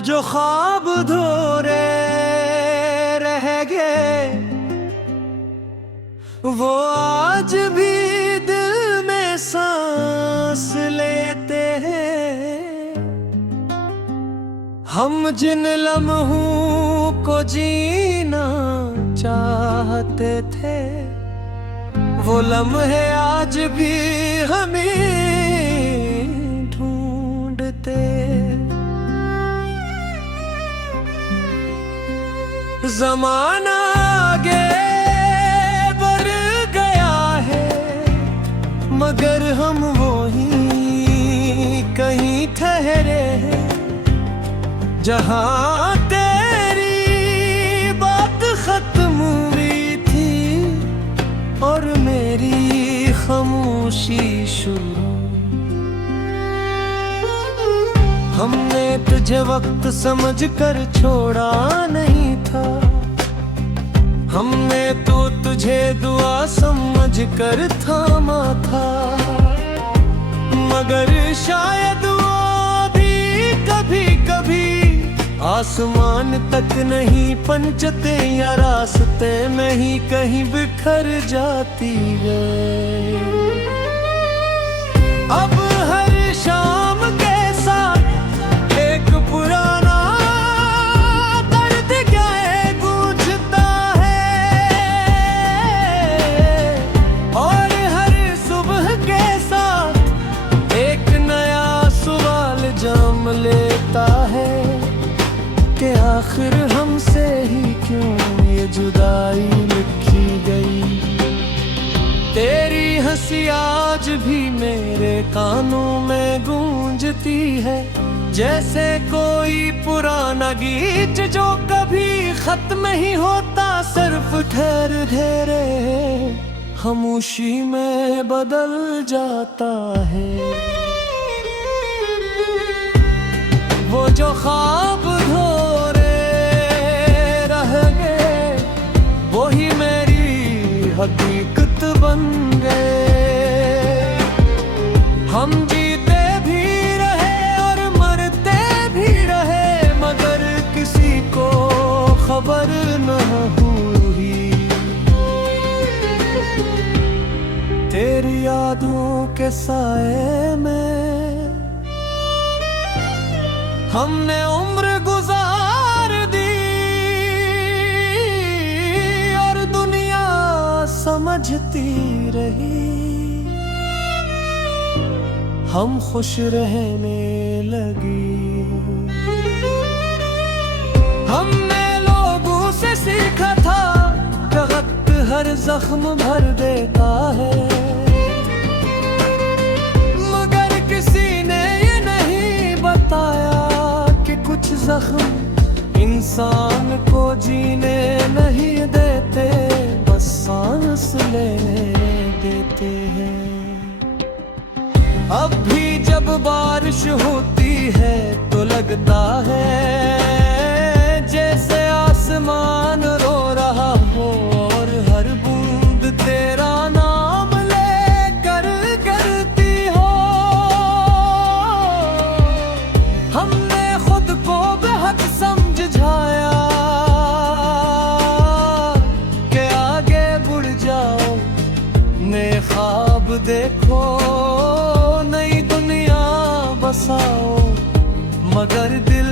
जो ख्वाब धोरे रह गए, वो आज भी दिल में सांस लेते हैं। हम जिन लम्हों को जीना चाहते थे, वो लम्हे आज भी हमें ढूंढते। ज़माना आगे बढ़ गया है, मगर हम वहीं कहीं ठहरे हैं, जहाँ तेरी बात खत्म हुई थी और मेरी खामोशी शुरू। हमने तुझे वक्त समझकर छोड़ा नहीं था, हमने तो तुझे दुआ समझकर थामा था। मगर शायद वो भी कभी कभी आसमान तक नहीं पहुंचते, या रास्ते में ही कहीं बिखर जाती है। अब हर शाम के साथ एक पुराना दर्द क्या गूंजता है, और हर सुबह के साथ एक नया सवाल जाम लेता है कि आखिर हमसे ही क्यों ये जुदाई लिखी गई। तेरी हंसी आज भी मेरे कानों में गूंजती है, जैसे कोई पुराना गीत जो कभी खत्म ही होता, सिर्फ ठहर ठहरे खामोशी में बदल जाता है। वो जो ख्वाब धोरे रह गए, वही मेरी हकीकत बन गए। हम जीते भी रहे और मरते भी रहे, मगर किसी को खबर न हुई। तेरी यादों के साए में हमने उम्र गुजार दी, और दुनिया समझती रही। हम खुश रहने लगी। हमने लोगों से सीखा था कि वक्त हर जख्म भर देता है, मगर किसी ने ये नहीं बताया कि कुछ जख्म इंसान को जीने नहीं देते, बस सांस लेने देते हैं। अब भी जब बारिश होती है तो लगता है जैसे आसमान रो रहा हो, और हर बूंद तेरा नाम लेकर गिरती हो। हमने खुद को बेहद समझाया कि आगे बढ़ जाओ, नए ख्वाब देखो, नई दुनिया बसाओ, मगर दिल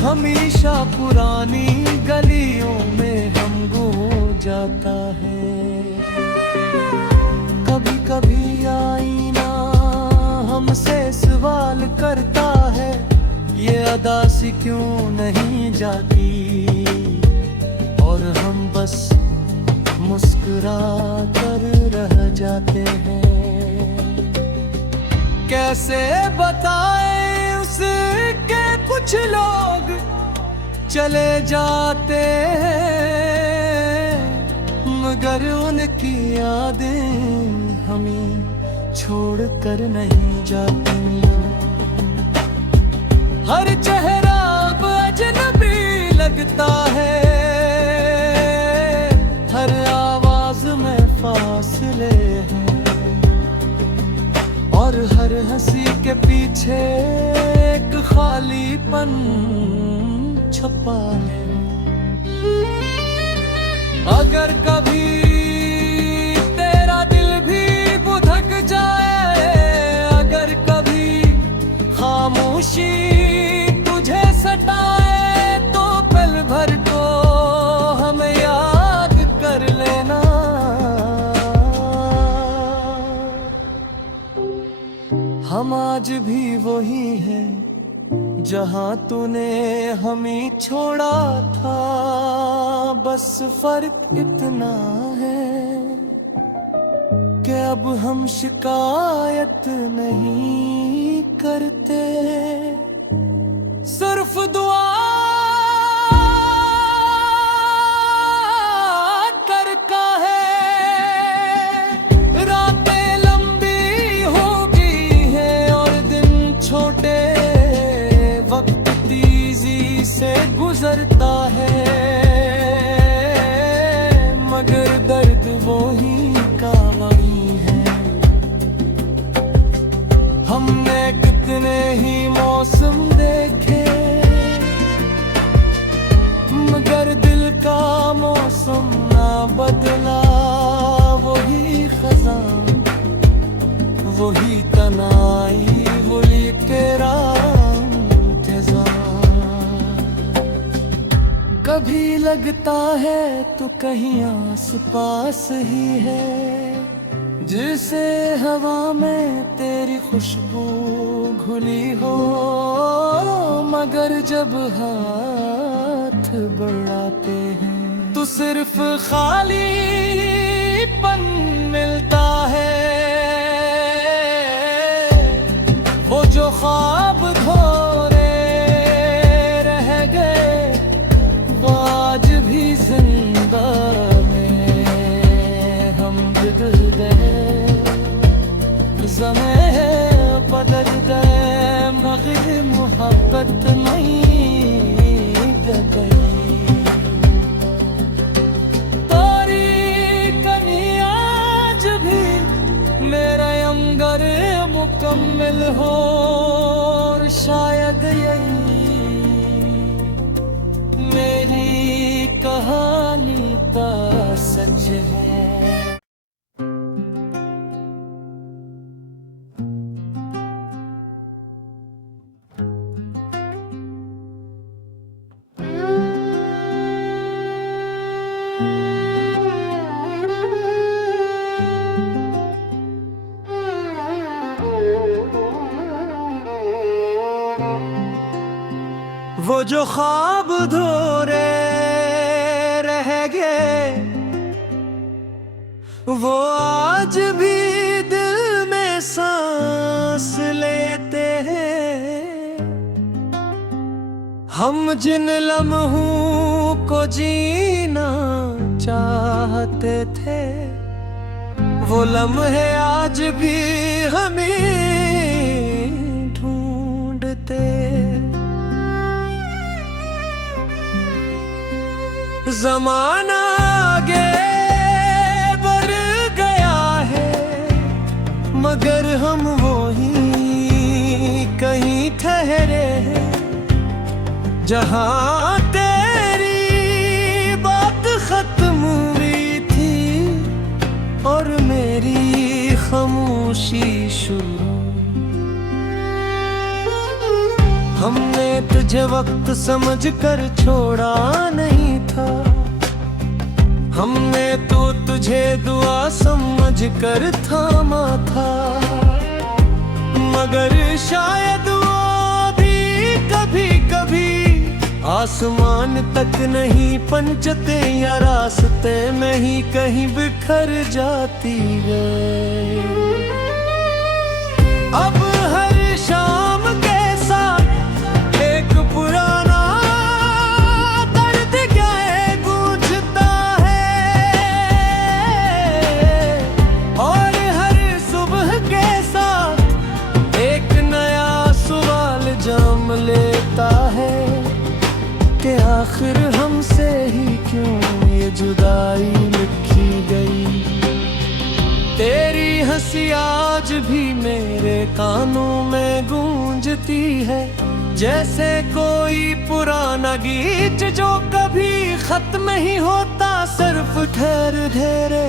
हमेशा पुरानी गलियों में हम गूंज जाता है। कभी कभी आईना हमसे सवाल करता है, ये अदा सी क्यों नहीं जाती, और हम बस मुस्कुरा कर रह जाते हैं। कैसे बताएं उसके कुछ लोग चले जाते हैं, मगर उनकी यादें हमें छोड़ कर नहीं जाती। हर चेहरा अब अजनबी लगता है, हर आवाज में फासले हैं, और हर हंसी के पीछे एक खालीपन छपा है। अगर कभी तेरा दिल भी भुधक जाए, अगर कभी खामोशी तुझे सताए, तो पल भर को हमें याद कर लेना। हम आज भी वही हैं जहाँ तूने हमें छोड़ा था। बस फर्क इतना है कि अब हम शिकायत नहीं करते, सिर्फ दुआ करता है। रातें लंबी हो गई है और दिन छोटे, वक्त तेजी से गुजरता है, मगर दर्द वही का वही है। हमने कितने ही मौसम देखे, मगर दिल का मौसम ना बदला। वही खज़ां, वही तनाई, वही तेरा कभी लगता है तो कहीं आस पास ही है, जैसे हवा में तेरी खुशबू घुली हो। मगर जब हाथ बढ़ाते हैं तो सिर्फ खालीपन मिलता है। वो जो ख्वाब धोरे रह गए, आज भी जिंदा में हम बिगड़ गए। ज़मे बदल गए, मगर मोहब्बत नहीं गई। तारी कमी आज भी मेरा अंगर मुकम्मल हो, और शायद यही मेरी कहानी का सच है। वो जो ख्वाब धोरे रह गए, वो आज भी दिल में सांस लेते हैं। हम जिन लम्हों को जीना चाहते थे, वो लम्हे आज भी हमें ढूंढते। ज़माना आगे बढ़ गया है, मगर हम वहीं कहीं ठहरे हैं, जहाँ तेरी बात खत्म हुई थी और मेरी खामोशी शुरू। हमने तुझे वक्त समझ कर छोड़ा नहीं था, हमने तो तुझे दुआ समझ कर थामा था। मगर शायद वो भी कभी कभी आसमान तक नहीं पहुंचते, या रास्ते में ही कहीं बिखर जाती है। अब हर शाम के साथ एक पुराना दर्द गए गूंजता है, और हर सुबह के साथ एक नया सवाल जाम लेता है कि आखिर हमसे ही क्यों ये जुदाई लिखी गई। तेरी सी आज भी मेरे कानों में गूंजती है, जैसे कोई पुराना गीत जो कभी खत्म नहीं होता, सिर्फ ठहर ठहरे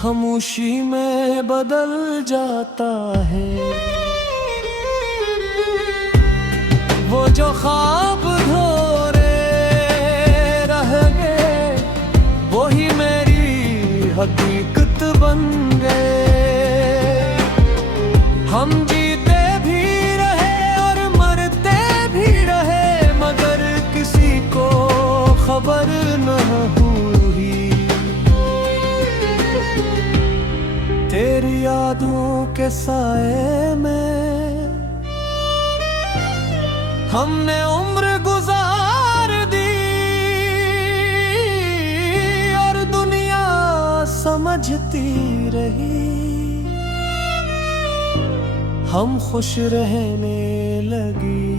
खामोशी में बदल जाता है। वो जो ख्वाब धोरे रह गए, वही मेरी हकीकत बन गए। हम जीते भी रहे और मरते भी रहे, मगर किसी को खबर न हुई। तेरी यादों के साए में हमने उम्र गुजार दी, और दुनिया समझती रही। हम खुश रहने लगी।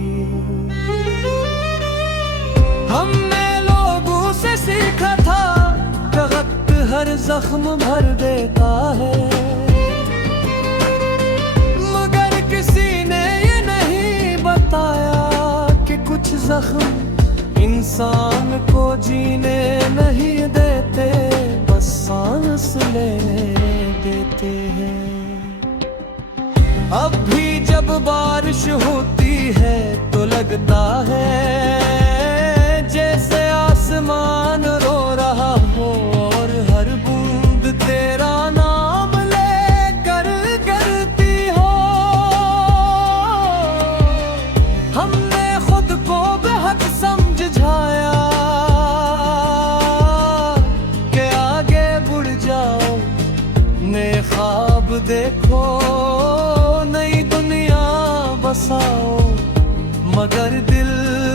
हमने लोगों से सीखा था कि वक्त हर जख्म भर देता है, मगर किसी ने ये नहीं बताया कि कुछ जख्म इंसान को जीने नहीं देते, बस सांस लेने देते हैं। अब भी जब बारिश होती है तो लगता है जैसे आसमान रो रहा हो, और हर बूंद तेरा नाम लेकर गिरती हो। हमने खुद को बेहद समझाया कि आगे बढ़ जाओ, नए ख्वाब देखो, नई दुनिया बसाओ, मगर दिल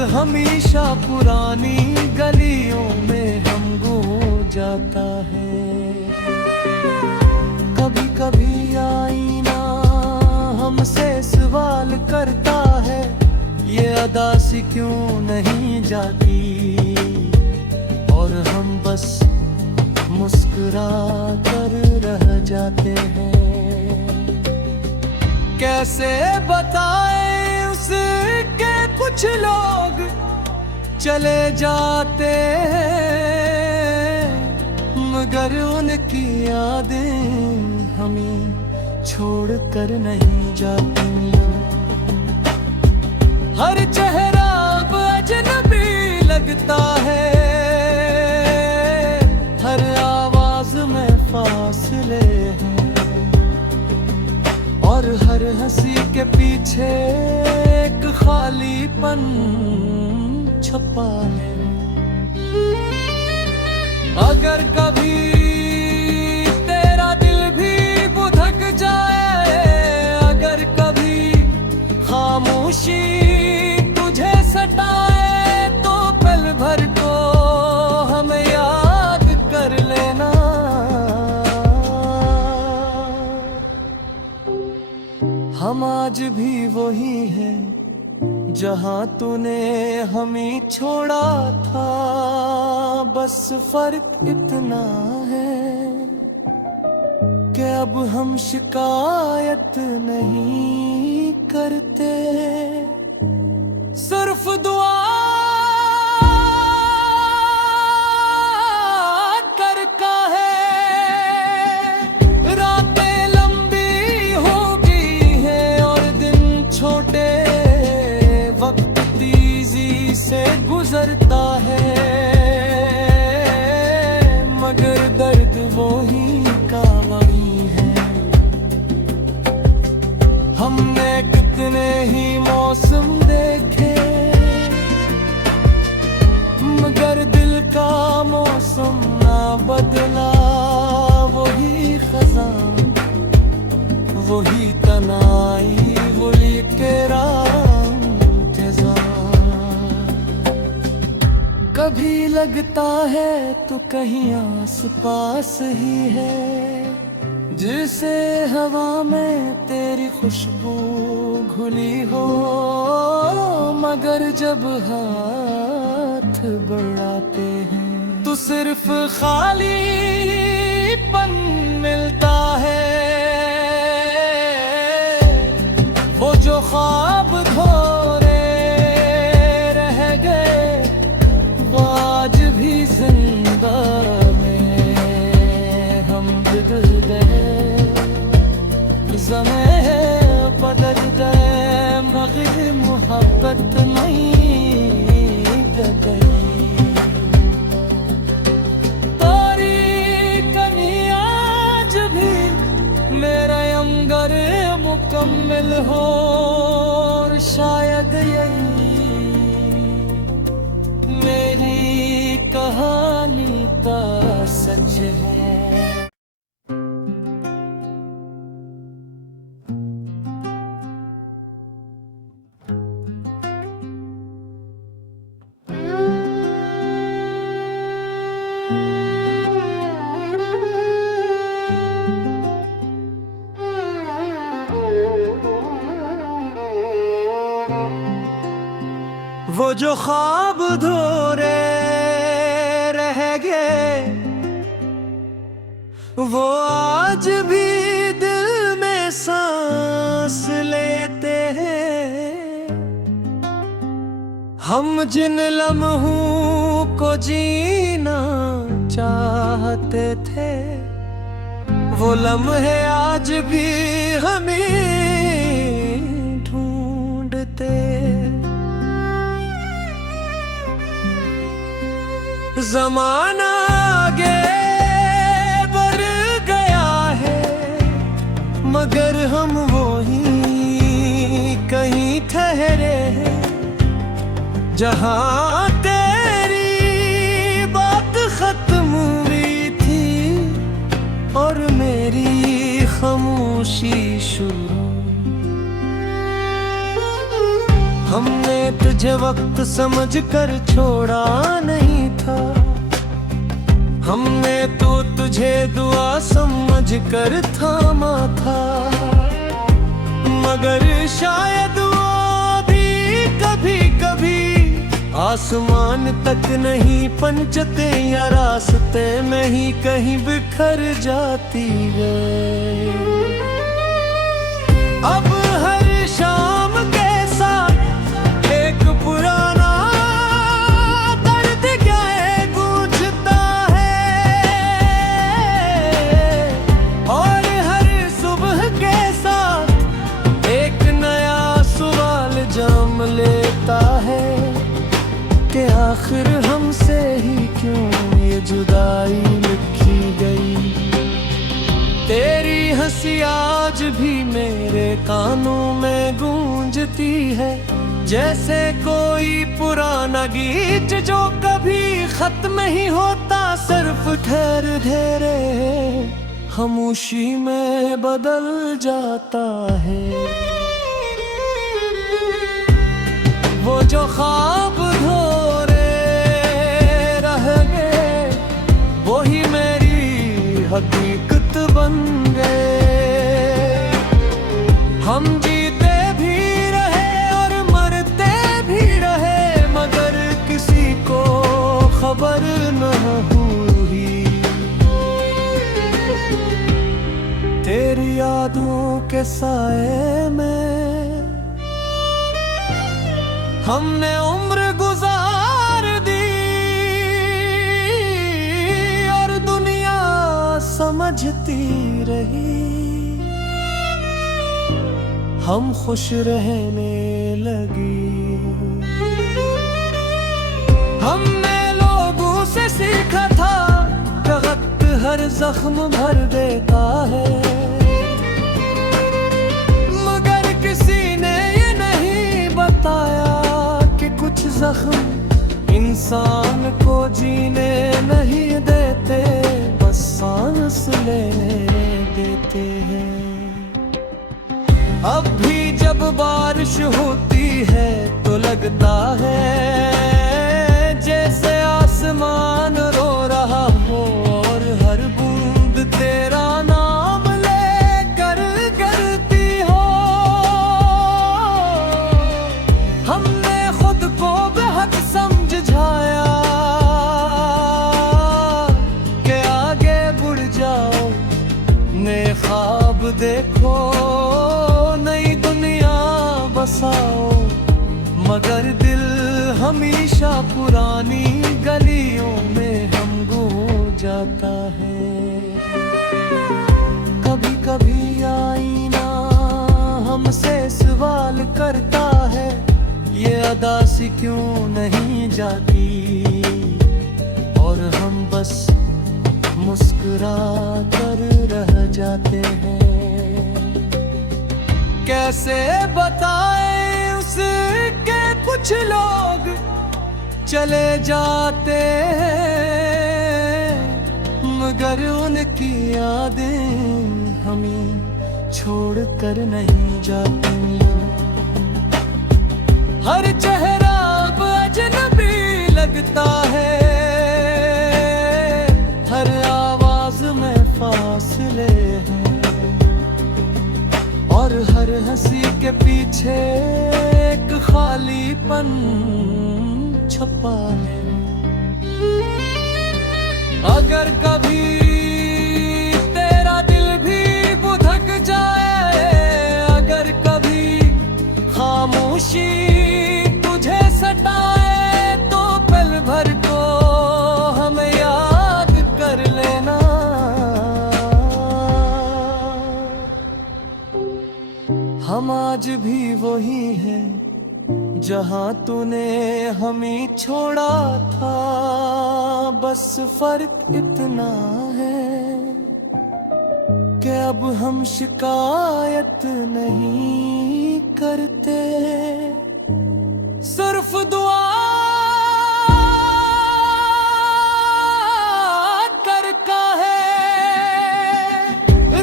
हमेशा पुरानी गलियों में हम गूंज जाता है। कभी कभी आईना हमसे सवाल करता है, ये अदा सी क्यों नहीं जाती, और हम बस मुस्कुरा कर रह जाते हैं। कैसे बताएं उसके कुछ लोग चले जाते हैं, मगर उनकी यादें हमें छोड़ कर नहीं जाती। हर चेहरा अब अजनबी लगता है, हर आवाज में फासले हैं, और हर हंसी के पीछे एक खालीपन छुपा है। अगर कभी तेरा दिल भी भुधक जाए, अगर कभी खामोशी तुझे सताए, तो पल भर को हमें याद कर लेना। हम आज भी वही हैं जहां तूने हमें छोड़ा था, बस फर्क इतना है कि अब हम शिकायत नहीं करते, सिर्फ दुआ करता है। रातें लंबी हो गई है और दिन छोटे, वक्त तेजी से गुजरता है, मगर दर्द वो ही का वही है। हमने कितने ही मौसम देखे, मगर दिल का मौसम ना बदला। वही खज़ां, वही तनाई, वही तेरा कभी लगता है तो कहीं आस पास ही है, जिसे हवा में तेरी खुशबू घुली हो, मगर जब हाथ बढ़ाते हैं तो सिर्फ खालीपन मिलता है। बदल गए, ज़माने बदल गए, मगर मोहब्बत नहीं गई। तारी कमी आज भी मेरा अंगर मुकम्मल हो, और शायद यही मेरी कहानी का सच है। वो जो ख्वाब अधूरे रह गए, वो आज भी दिल में सांस लेते हैं। हम जिन लम्हों को जीना चाहते थे, वो लम्हे आज भी हमें ढूंढते। ज़माना आगे बढ़ गया है, मगर हम वहीं कहीं ठहरे हैं, जहाँ तेरी बात खत्म हुई थी और मेरी खामोशी शुरू। हमने तुझे वक्त समझकर छोड़ा नहीं था, हमने तो तुझे दुआ समझकर थामा था, मगर शायद वो भी कभी कभी आसमान तक नहीं पहुंचते, या रास्ते में ही कहीं बिखर जाती है। अब हर शाम के एक पुराना दर्द क्या है गूंजता है, और हर सुबह के साथ एक नया सवाल जाम लेता है कि आखिर हमसे ही क्यों ये जुदाई लिखी गई। तेरी हंसी आज भी मेरे कानों में गूंजती है, जैसे कोई पुराना गीत जो कभी खत्म ही होता, सिर्फ ठहर ठहरे खामोशी में बदल जाता है। वो जो ख्वाब अधूरे रह गए, वही मेरी हकीकत बन गए। हम जीते भी रहे और मरते भी रहे, मगर किसी को खबर न हुई। तेरी यादों के साए में हमने उम्र गुजार दी, और दुनिया समझती रही हम खुश रहने लगी। हमने लोगों से सीखा था कि वक्त हर जख्म भर देता है, मगर किसी ने ये नहीं बताया कि कुछ जख्म इंसान को जीने नहीं देते, बस सांस लेने देते हैं। अब भी जब बारिश होती है तो लगता है जैसे आसमान रो रहा हो, और हर बूंद तेरा नाम लेकर गिरती हो। हमने खुद को बेहद समझाया कि आगे बढ़ जाओ, नए ख्वाब देखो, नई दुनिया बसाओ, मगर दिल हमेशा पुरानी गलियों में हम गूंज जाता है। सदा सी क्यों नहीं जाती, और हम बस मुस्कुरा कर रह जाते हैं। कैसे बताएं उसके कुछ लोग चले जाते हैं, मगर उनकी यादें हमें छोड़ कर नहीं जाती। हर चेहरा अब अजनबी लगता है, हर आवाज में फासले हैं, और हर हंसी के पीछे एक खालीपन छुपा है। अगर कभी तेरा दिल भी भुधक जाए, अगर कभी खामोशी तुझे सताए, तो पल भर को हमें याद कर लेना। हम आज भी वही हैं जहाँ तूने हमें छोड़ा था, बस फर्क इतना है कि अब हम शिकायत नहीं करते, सिर्फ दुआ करता है।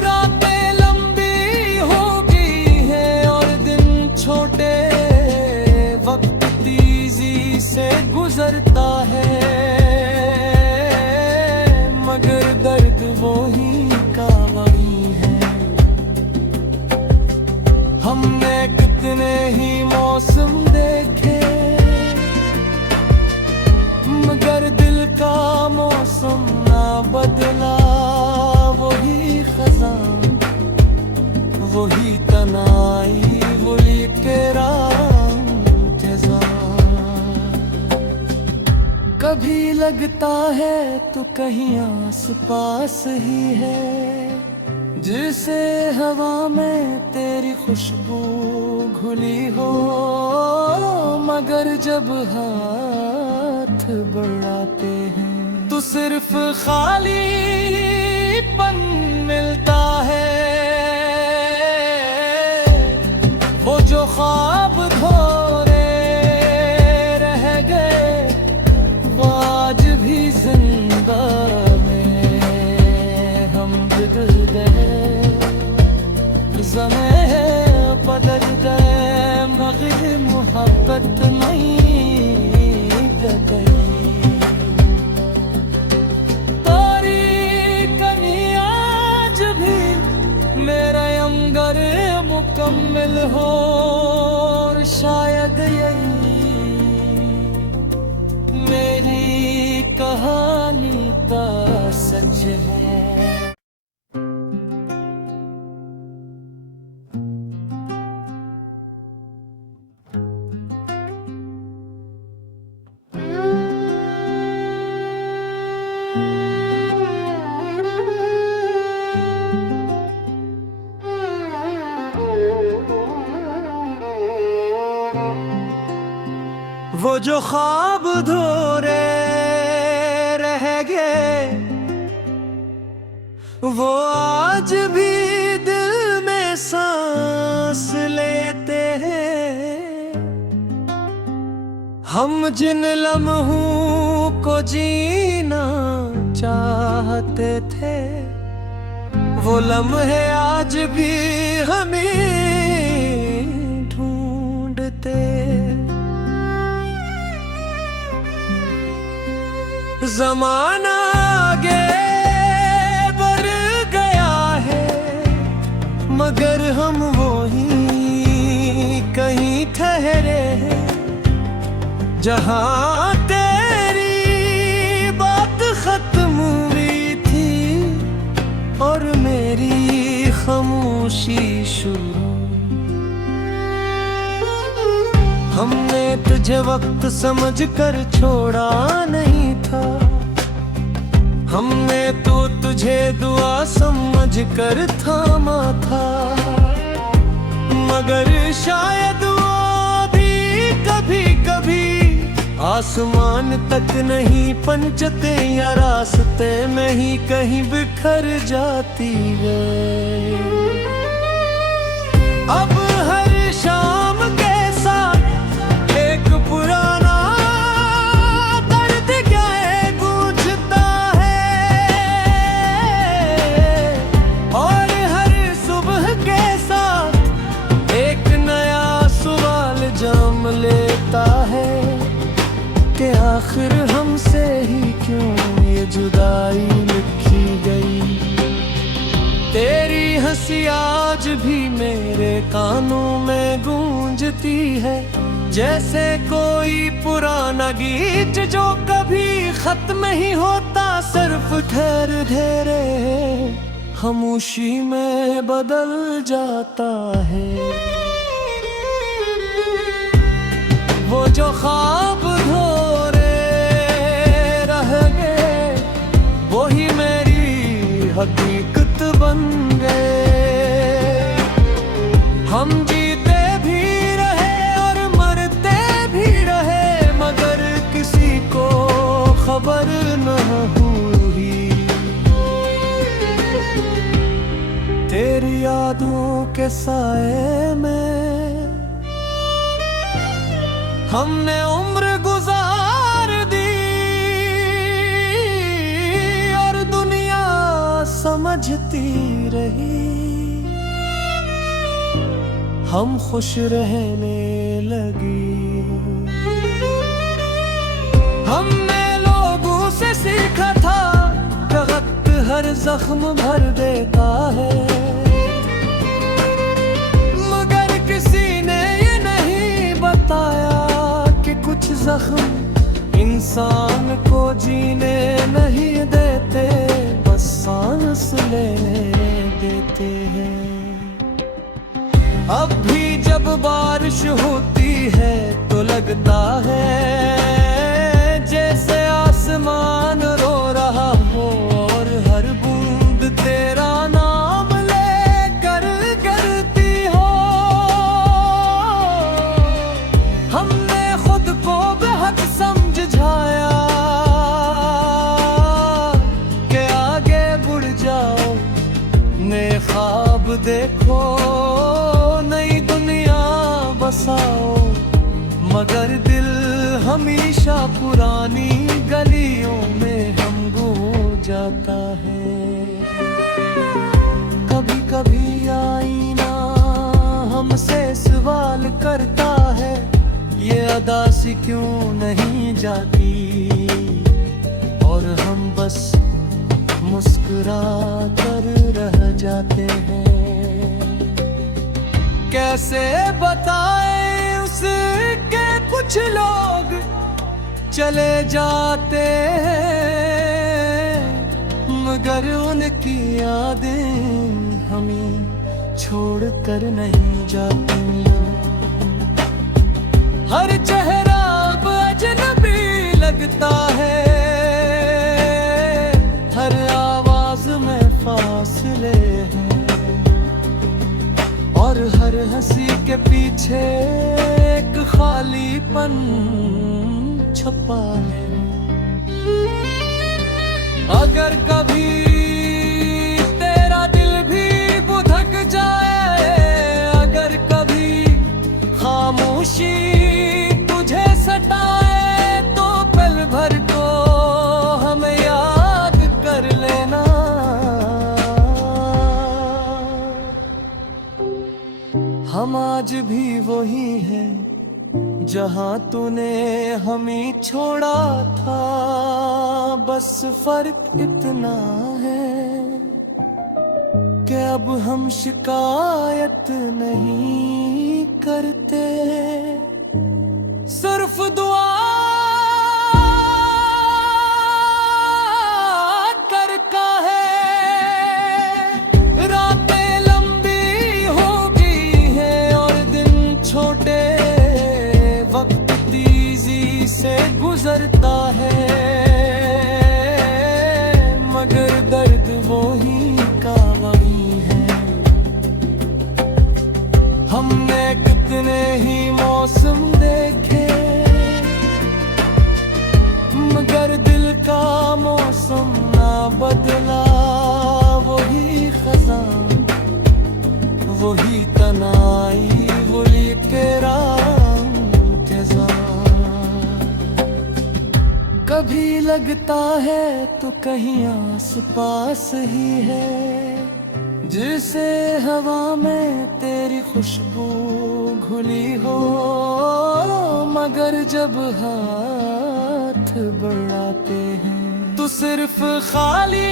रातें लंबी हो गई हैं और दिन छोटे, वक्त तेजी से गुजरता है, मगर दर्द वही का वही है। हमने कितने ही मौसम देखे, मगर दिल का मौसम ना बदला। वही खज़ां, वही तनाई, वही केरा कभी लगता है तो कहीं आस पास ही है, जिसे हवा में तेरी खुशबू घुली हो, मगर जब हाथ बढ़ाते हैं तो सिर्फ खालीपन मिलता है। वो जो ख्वाब धोरे रह गए, वो आज भी जिंदा में हम बिगड़ गए, ज़मे बदल गए, मगर मोहब्बत नहीं गई। तेरी कमी आज भी मेरा अंगर मुकम्मल हो, और शायद यही मेरी कहानी का सच है। वो जो ख्वाब धोरे रह गए, वो आज भी दिल में सांस लेते हैं। हम जिन लम्हों को जीना चाहते थे, वो लम्हे आज भी हमें ढूंढते। ज़माना आगे बढ़ गया है, मगर हम वहीं कहीं ठहरे हैं, जहाँ तेरी बात खत्म हुई थी और मेरी खामोशी शुरू। हमने तुझे वक्त समझ कर छोड़ा नहीं था, हमने तो तुझे दुआ समझ कर थामा था, मगर शायद वो भी कभी आसमान तक नहीं पहुंचते या रास्ते में ही कहीं बिखर जाती है। अब हर शाम के साथ एक पुराना दर्द गए गूंजता है, और हर सुबह के साथ एक नया सवाल जाम लेता है कि आखिर हमसे ही क्यों ये जुदाई लिखी गई। तेरी हंसी आज भी मेरे कानों में गूंजती है, जैसे कोई पुराना गीत जो कभी खत्म ही होता, सिर्फ ठहर ठहरे खामोशी में बदल जाता है। वो जो ख्वाब धोरे रह गए, वही मेरी हकीकत बन गए। हम जीते भी रहे और मरते भी रहे, मगर किसी को खबर न हुई। तेरी यादों के साए में हमने उम्र गुजार दी, और दुनिया समझती रही। हम खुश रहने लगी। हमने लोगों से सीखा था कि वक्त हर जख्म भर देता है, मगर किसी ने ये नहीं बताया कुछ जख्म इंसान को जीने नहीं देते, बस सांस लेने देते हैं। अब भी जब बारिश होती है तो लगता है जैसे आसमान रो रहा हो, और हर बूंद तेरा नाम लेकर गिरती हो। हमने खुद को बेहद समझाया कि आगे बढ़ जाओ, नए ख्वाब देखो, नई दुनिया बसाओ, मगर दिल हमेशा पुरानी गलियों में हम गूंज जाता है। कभी कभी आईना हमसे सवाल करता है, ये अदा सी क्यों नहीं जाती, और हम बस मुस्कुरा कर रह जाते हैं। कैसे बताएं उसके कुछ लोग चले जाते हैं, मगर उनकी यादें हमें छोड़ कर नहीं जाती। हर चेहरा अब अजनबी लगता है, हर आवाज में फासले हैं, और हर हंसी के पीछे एक खालीपन छुपा है। अगर कभी तेरा दिल भी भुधक जाए, अगर कभी खामोशी तुझे सताए, तो पल भर को हमें याद कर लेना। हम आज भी वही हैं जहां तूने हमें छोड़ा था, बस फर्क इतना है कि अब हम शिकायत नहीं करते, सिर्फ दुआ करता है। रातें लंबी हो गई हैं और दिन छोटे, वक्त तेजी से गुजरता है, मगर दर्द वो ही का वही है। हमने कितने ही मौसम देखे, वही तनाई वही के राम के कभी लगता है तो कहीं आस पास ही है, जिसे हवा में तेरी खुशबू घुली हो, मगर जब हाथ बढ़ाते हैं तो सिर्फ खालीपन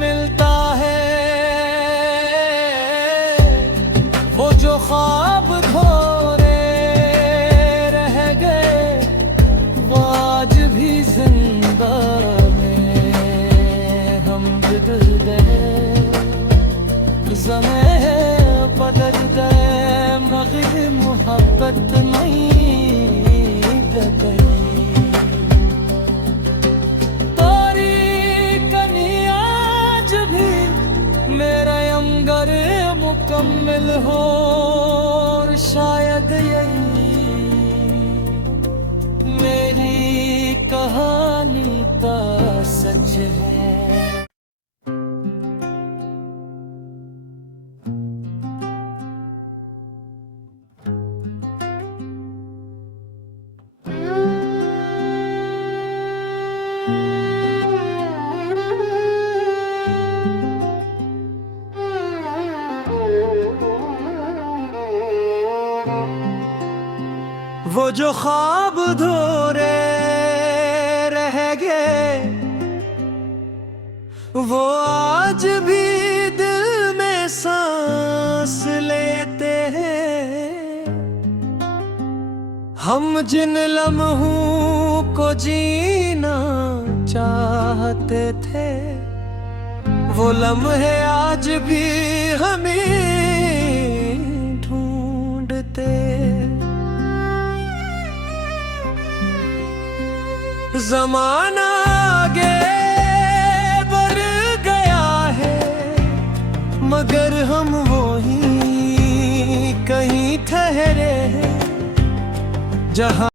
मिलता है। वो जो ख्वाब धोरे रह गए वो आज भी जिंदा में हम बदल गए, ज़मे बदल गए मगर मोहब्बत नहीं गई। मेरा यमगर मुकम्मल हो और शायद यही मेरी कहानी का सच है। वो जो ख्वाब धोरे रह गए वो आज भी दिल में सांस लेते हैं। हम जिन लम्हों को जीना चाहते थे वो लम्हे आज भी हमें ढूंढते। ज़माना आगे बढ़ गया है मगर हम वहीं कहीं ठहरे हैं जहाँ